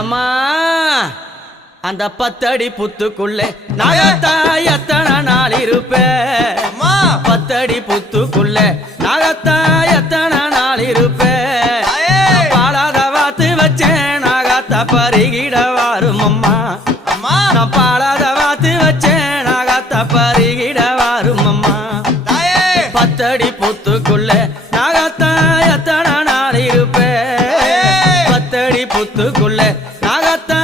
எம்மா அந்த 10 அடி புத்துக்குள்ளே நாகத்தா எத்தனை நாள் இருப்பேன் 10 அடி புத்துக்குள்ளே நாகத்தா எத்தனை நாள் இருப்பேன் பாலாத வாத்து வச்சேன் நாகத்தா பருகிட வாரும் அம்மா நான் பாலாத வாத்து வச்சேன் நாகத்தா பருகிட வாரும் அம்மா 10 அடி புத்துக்குள்ளே நாகத்தா எத்தனை நாள் இருப்பேன் 10 அடி புத்துக்குள்ளே நாகத்தா